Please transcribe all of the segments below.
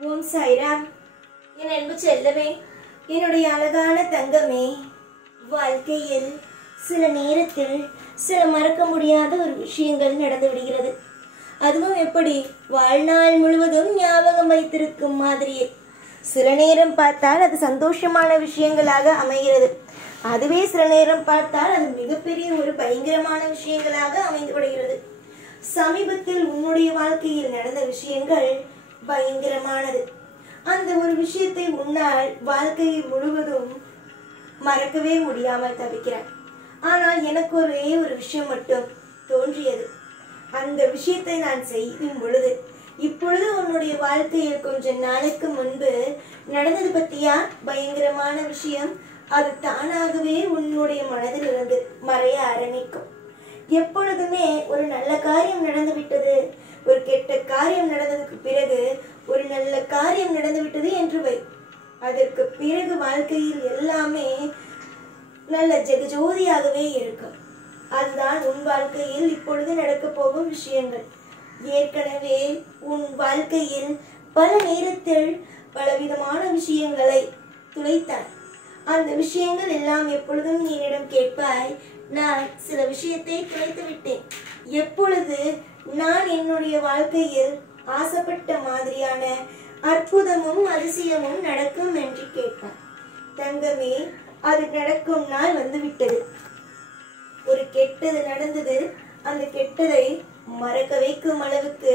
ஓம் சாய்ராம். என் அன்பு செல்லமே, என்னுடைய அழகான தங்கமே, வாழ்க்கையில் சில நேரத்தில் சில மறக்க முடியாத ஒரு விஷயங்கள் நடந்து விடுகிறது. அதுவும் எப்படி, வாழ்நாள் முழுவதும் ஞாபகம் வைத்திருக்கும் மாதிரியே. சில நேரம் பார்த்தால் அது சந்தோஷமான விஷயங்களாக அமைகிறது. அதுவே சில நேரம் பார்த்தால் அது மிகப்பெரிய ஒரு பயங்கரமான விஷயங்களாக அமைந்து விடுகிறது. சமீபத்தில் உன்னுடைய வாழ்க்கையில் நடந்த விஷயங்கள் பயங்கரமானது. அந்த ஒரு விஷயத்தை உன்னால் வாழ்க்கையை முழுவதும் மறக்கவே முடியாமல் தவிக்கிறாய். ஆனால் எனக்கு ஒரே ஒரு விஷயம் மட்டும் தோன்றியது. அந்த விஷயத்தை நான் செய்யும் பொழுது, இப்பொழுது உன்னுடைய வாழ்க்கையில் கொஞ்ச நாளுக்கு முன்பு நடந்தது பத்தியா பயங்கரமான விஷயம், அது தானாகவே உன்னுடைய மனதில் இருந்து மறைய ஆரம்பிக்கும். எப்பொழுதுமே ஒரு நல்ல காரியம் நடந்து விட்டது, ஒரு கெட்ட காரியம் நடந்ததுக்கு பிறகு ஒரு நல்ல காரியம் நடந்து விட்டது என்று வை. அதற்கு பிறகு வாழ்க்கையில் எல்லாமே நல்ல ஜெகஜோதியாகவே இருக்கும். அதுதான் உன் வாழ்க்கையில் இப்பொழுது நடக்க போகும் விஷயங்கள். ஏற்கனவே உன் வாழ்க்கையில் பல நேரத்தில் பலவிதமான விஷயங்களை துளைத்தாய். அந்த விஷயங்கள் எல்லாம் எப்பொழுதும் நீ என்னிடம் கேட்பாய், நான் சில விஷயத்தை துளைத்து விட்டேன், எப்பொழுது நான் என்னுடைய வாழ்க்கையில் ஆசைப்பட்ட மாதிரியான அற்புதமும் அதிசயமும் நடக்கும் என்று கேட்பாய். தங்கமே, அது நடக்கும் நாள் வந்துவிட்டது. ஒரு கெட்டது நடந்தது, அந்த கெட்டதை மறக்க வைக்கும் அளவுக்கு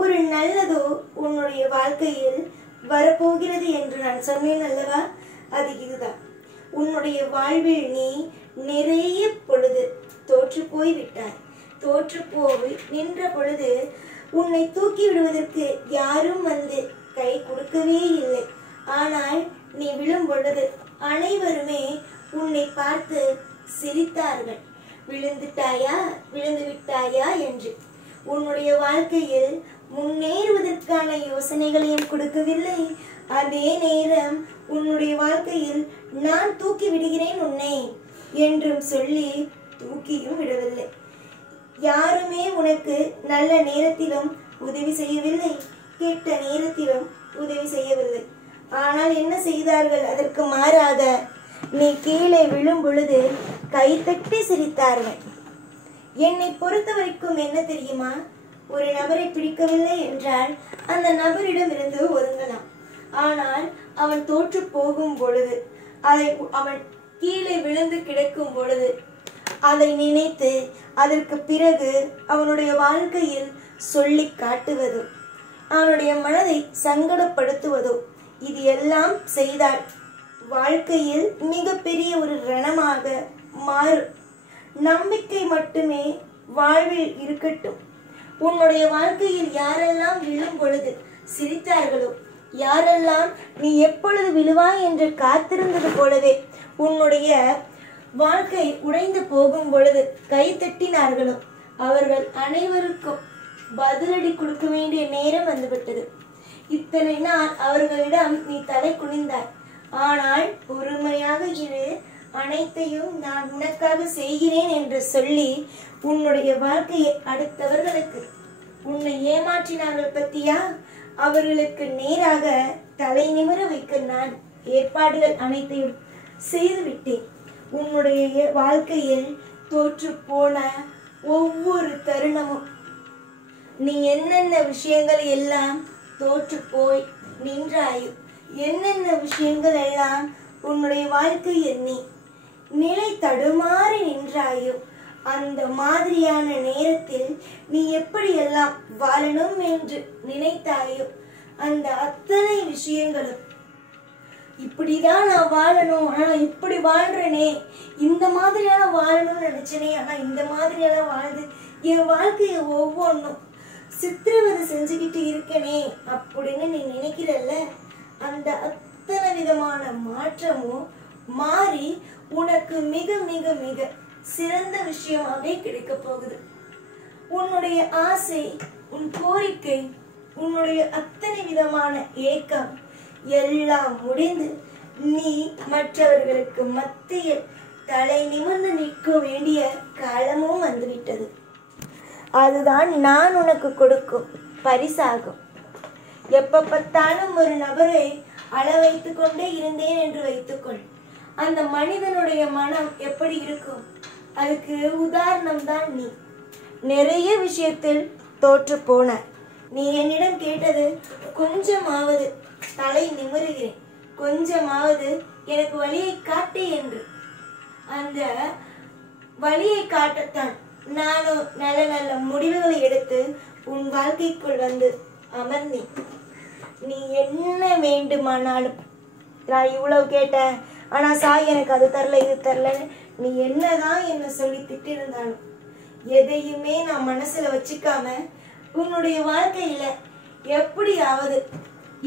ஒரு நல்லதோ உன்னுடைய வாழ்க்கையில் வரப்போகிறது என்று நான் சொன்னேன் அல்லவா? அது இதுதான். உன்னுடைய வாழ்வில் நீ நிறைய பொழுது தோற்று போய் விட்டாய். தோற்று போய் நின்ற பொழுது உன்னை தூக்கி விடுவதற்கு யாரும் வந்து கை கொடுக்கவே இல்லை. ஆனால் நீ விழும் பொழுது அனைவருமே உன்னை பார்த்து சிரித்தார்கள். விழுந்துட்டாயா, விழுந்து விட்டாயா என்று. உன்னுடைய வாழ்க்கையில் முன்னேறுவதற்கான யோசனைகளையும் கொடுக்கவில்லை. அதே நேரம் உன்னுடைய வாழ்க்கையில் நான் தூக்கி விடுகிறேன் உன்னை என்றும் சொல்லி தூக்கியும் விடவில்லை. யாருமே உனக்கு நல்ல நேரத்திலும் உதவி செய்யவில்லை, கெட்ட நேரத்திலும் உதவி செய்யவில்லை. ஆனால் என்ன செய்தார்கள்? அதற்கு மாறாக நீ கீழே விழும் பொழுது கைத்தட்டி சிரித்தார்கள். என்னை பொறுத்த வரைக்கும் என்ன தெரியுமா, ஒரு நபரை பிடிக்கவில்லை என்றால் அந்த நபரிடம் இருந்து ஒதுங்கலாம். ஆனால் அவன் தோற்று போகும் பொழுது, அவன் கீழே விழுந்து கிடக்கும் பொழுது அதை நினைத்து அதற்கு பிறகு அவனுடைய வாழ்க்கையில் சொல்லி காட்டுவதோ, அவனுடைய மனதை சங்கடப்படுத்துவதோ, இது எல்லாம் செய்தால் வாழ்க்கையில் மிகப்பெரிய ஒரு ரணமாக மாறும். நம்பிக்கை மட்டுமே வாழ்வில் இருக்கட்டும். உன்னுடைய வாழ்க்கையில் யாரெல்லாம் விழும் பொழுது சிரித்தார்களோ, யாரெல்லாம் நீ எப்பொழுது விழுவாய் என்று காத்திருந்தது போலவே உன்னுடைய வாழ்க்கை உடைந்து போகும் பொழுது கை தட்டினார்களோ, அவர்கள் அனைவருக்கும் பதிலடி கொடுக்க வேண்டிய நேரம் வந்துவிட்டது. இத்தனை நாள் அவர்களிடம் நீ தலை குனிந்தாய். ஆனால் பொறுமையாக இரு, அனைத்தையும் நான் உனக்காக செய்கிறேன் என்று சொல்லி உன்னுடைய வாழ்க்கையை அடுத்தவர்களுக்கு உன்னை ஏமாற்றினார்கள் பத்தியா, அவர்களுக்கு நேராக தலை நிமிர வைக்க நான் ஏற்பாடுகள் அனைத்தையும் செய்து விட்டேன். உன்னுடைய வாழ்க்கையில் தோற்று போன ஒவ்வொரு தருணமும் நீ என்னென்ன விஷயங்கள் எல்லாம் தோற்று போய் நின்றாயோ, என்னென்ன விஷயங்கள் எல்லாம் உன்னுடைய வாழ்க்கையில் நீ நிலை தடுமாறி நின்றாயோ, அந்த மாதிரியான நேரத்தில் நீ எப்படியெல்லாம் வாழணும் என்று நினைத்தாயோ, அந்த அத்தனை விஷயங்களும் இப்படிதான் நான் வாழணும், ஆனா இப்படி வாழ்றேனே, இந்த மாதிரியான வாழணும்னு நினைச்சனே, ஆனா இந்த மாதிரியான வாழ்ந்து என் வாழ்க்கைய ஒவ்வொன்றும் சித்திரவதை செஞ்சுக்கிட்டு இருக்கனே அப்படின்னு நீ நினைக்கிறல்ல, அந்த அத்தனை விதமான மாற்றமும் மாறி உனக்கு மிக மிக மிக சிறந்த விஷயமாவே கிடைக்க போகுது. உன்னுடைய ஆசை, உன் கோரிக்கை, உன்னுடைய அத்தனை விதமான ஏக்கம் எல்லாம் முடிந்து நீ மற்றவர்களுக்கு மத்தியில் தலை நிமிர்ந்து நிற்க வேண்டிய காலமும் வந்துவிட்டது. அதுதான் நான் உனக்கு கொடுக்கும் பரிசாகும். எப்ப பார்த்தாலும் ஒரு நபரை அள வைத்து கொண்டே இருந்தேன் என்று வைத்துக்கொள். அந்த மனிதனுடைய மனம் எப்படி இருக்கும்? அதுக்கு உதாரணம் தான் நீ. நிறைய விஷயத்தில் தோற்று போன நீ என்னிடம் கேட்டது, கொஞ்சமாவது தலை நிமிருகிறேன், கொஞ்சமாவது எனக்கு வழியை காட்டு என்று. அந்த வழியை காட்டத்தான் நானும் நல்ல நல்ல முடிவுகளை எடுத்து உன் வாழ்க்கைக்குள் வந்து அமர்ந்தேன். நீ என்ன வேண்டுமானாலும், நான் இவ்வளவு கேட்டேன் ஆனா சாய் எனக்கு அது தரல இது தரலன்னு நீ என்னதான் என்ன சொல்லி திட்டிருந்தாலும் எதையுமே நான் மனசுல வச்சுக்காம உன்னுடைய வாழ்க்கையில எப்படியாவது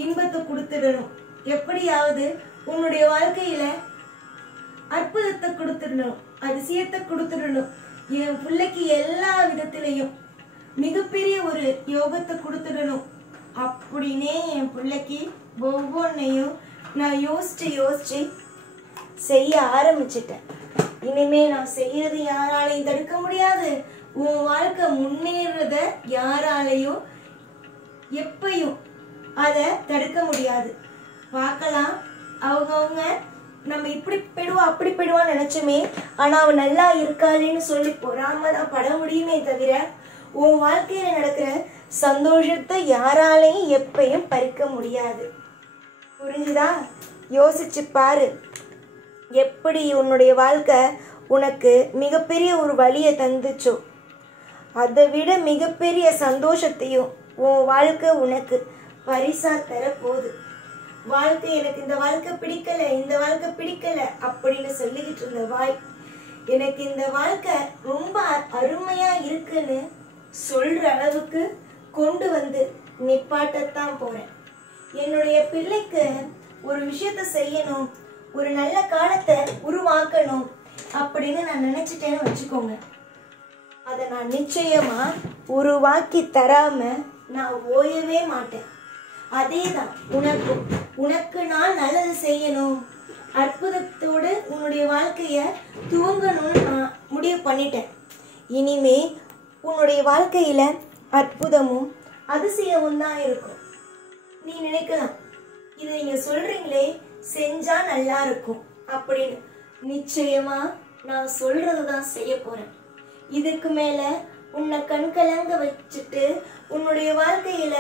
இன்பத்தை கொடுத்துடணும், எப்படியாவது உன்னுடைய வாழ்க்கையில அற்புதத்தை கொடுத்துடணும், அதிசயத்தை கொடுத்துடணும், என் பிள்ளைக்கு எல்லா விதத்திலையும் மிகப்பெரிய ஒரு யோகத்தை கொடுத்துடணும் அப்படின்னே என் பிள்ளைக்கு ஒவ்வொன்றையும் நான் யோசிச்சு செய்ய ஆரம்பிச்சிட்டேன். இனிமே நான் செய்யறது யாராலையும் தடுக்க முடியாது. உன் வாழ்க்கை முன்னேறத யாராலையும் எப்பையும் அதை தடுக்க முடியாது. பார்க்கலாம், அவங்க நம்ம இப்படி போயிடுவா அப்படி போயிடுவான்னு நினைச்சோமே, ஆனா அவன் நல்லா இருக்காளேன்னு சொல்லி பொறாம தான் பட முடியுமே தவிர உன் வாழ்க்கையில நடக்கிற சந்தோஷத்தை யாராலையும் எப்பையும் பறிக்க முடியாது. புரிஞ்சுதா? யோசிச்சு பாரு. எப்படி உன்னுடைய வாழ்க்கை உனக்கு மிகப்பெரிய ஒரு வழியை தந்துச்சோ, அதை விட மிகப்பெரிய சந்தோஷத்தையும் உன் வாழ்க்கை உனக்கு பரிசா தரப்போகுது. வாழ்க்கை எனக்கு இந்த வாழ்க்கை பிடிக்கல, இந்த வாழ்க்கை பிடிக்கல அப்படின்னு சொல்லிக்கிட்டு இருந்த வாய் எனக்கு இந்த வாழ்க்கை ரொம்ப அருமையா இருக்குன்னு சொல்ற அளவுக்கு கொண்டு வந்து நிப்பாட்டத்தான் போறேன். என்னுடைய பிள்ளைக்கு ஒரு விஷயத்த செய்யணும், ஒரு நல்ல காலத்தை உருவாக்கணும் அப்படின்னு நான் நினைச்சிட்டேன்னு வச்சுக்கோங்க, அதை நான் நிச்சயமா உருவாக்கி தராம நான் ஓயவே மாட்டேன். அதேதான் உனக்கு நான் நல்லது செய்யணும், அற்புதத்தோடு உன்னுடைய வாழ்க்கைய துவங்கணும்னு நான் முடிவு பண்ணிட்டேன். இனிமே உன்னுடைய வாழ்க்கையில அற்புதமும் அதிசயமும் தான் இருக்கும். நீ நினைக்கலாம், இதை நீங்க சொல்றீங்களே செஞ்சா நல்லா இருக்கும் அப்படின்னு. நிச்சயமா நான் சொல்றதுதான் செய்ய போறேன். இதுக்கு மேல உன்னை கண்கலங்க வச்சுட்டு உன்னுடைய வாழ்க்கையில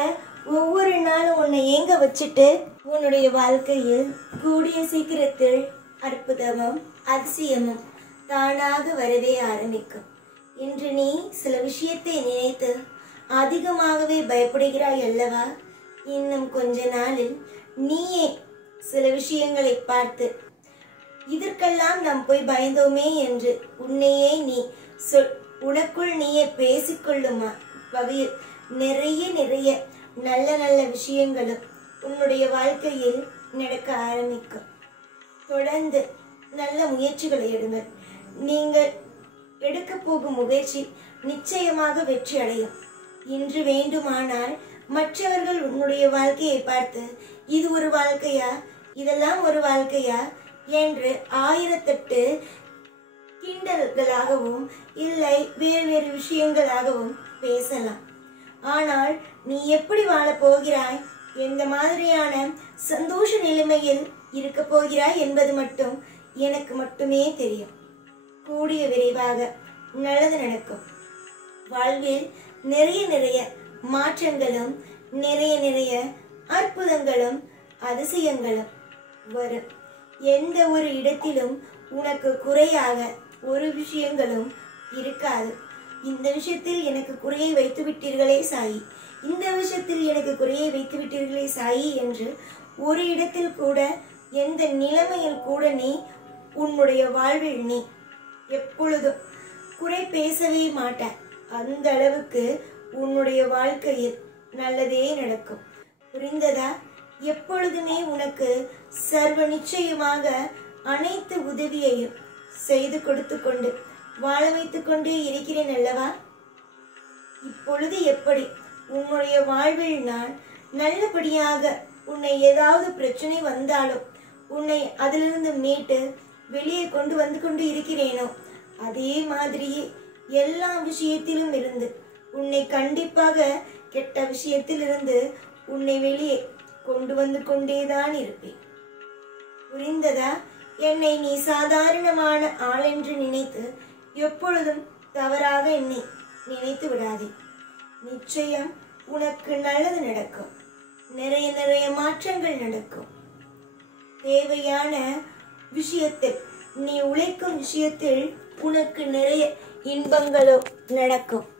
ஒவ்வொரு நாளும் உன்னை ஏங்க வச்சுட்டு உன்னுடைய வாழ்க்கையில் கூடிய சீக்கிரத்தில் அற்புதமும் அதிசயமும் தானாக வரவே ஆரம்பிக்கும். இன்று நீ சில விஷயத்தை நினைத்து அதிகமாகவே பயப்படுகிறாய் அல்லவா? இன்னும் கொஞ்ச நாளில் நீயே சில விஷயங்களை பார்த்து இதற்கெல்லாம் நாம் போய் பயந்தோமே என்று உன்னையே நீ உனக்குள் நீயே பேசிக்கொள்ளுமா வகையில் நிறைய நல்ல நல்ல விஷயங்களும் உன்னுடைய வாழ்க்கையில் நடக்க ஆரம்பிக்கும். தொடர்ந்து நல்ல முயற்சிகளை எடுங்கள். நீங்கள் எடுக்க போகும் முயற்சி நிச்சயமாக வெற்றி அடையும். இன்று வேண்டுமானால் மற்றவர்கள் உன்னுடைய வாழ்க்கையை பார்த்து இது ஒரு வாழ்க்கையா, இதெல்லாம் ஒரு வாழ்க்கையா என்று 1008 கிண்டல்களாகவும் இல்லை வேறு விஷயங்களாகவும் பேசலாம். ஆனால் நீ எப்படி வாழ போகிறாய், எந்த மாதிரியான சந்தோஷ நிலைமையில் இருக்க போகிறாய் என்பது மட்டும் எனக்கு மட்டுமே தெரியும். கூடிய விரைவாக நல்லது நடக்கும். வாழ்வில் நிறைய மாற்றங்களும் நிறைய அற்புதங்களும் அதிசயங்களும் வரும். எந்த ஒரு இடத்திலும் உனக்கு குறையாக ஒரு விஷயங்களும் இருக்காது. இந்த விஷயத்தில் எனக்கு குறையை வைத்து விட்டீர்களே சாயி, இந்த விஷயத்தில் எனக்கு குறையை வைத்து விட்டீர்களே சாயி என்று ஒரு இடத்தில் கூட எந்த நிலைமையில் கூட நீ உன்னுடைய வாழ்வில் நீ எப்பொழுதும் குறை பேசவே மாட்டாய். அந்த அளவுக்கு உன்னுடைய வாழ்க்கையில் நல்லதே நடக்கும். புரிந்ததா? எப்பொழுதுமே உனக்கு சர்வ நிச்சயமாக அனைத்து உதவியையும் செய்து கொடுத்து கொண்டு வாழ வைத்துக் கொண்டே இருக்கிறேன் அல்லவா? இப்பொழுது எப்படி உன்னுடைய வாழ்வில் நான் நல்லபடியாக உன்னை ஏதாவது பிரச்சனை வந்தாலும் உன்னை அதிலிருந்து மீட்டு வெளியே கொண்டு வந்து கொண்டு இருக்கிறேனோ அதே மாதிரியே எல்லா விஷயத்திலும் இருந்து உன்னை கண்டிப்பாக கெட்ட விஷயத்திலிருந்து உன்னை வெளியே கொண்டு வந்து கொண்டேதான் இருப்பேன். புரிந்ததா? என்னை நீ சாதாரணமான ஆள் என்று நினைத்து எப்பொழுதும் தவறாக என்னை நினைத்து விடாதே. நிச்சயம் உனக்கு நல்லது நடக்கும். நிறைய நிறைய மாற்றங்கள் நடக்கும். தேவையான விஷயத்தில், நீ உழைக்கும் விஷயத்தில் உனக்கு நிறைய இன்பங்களும் நடக்கும்.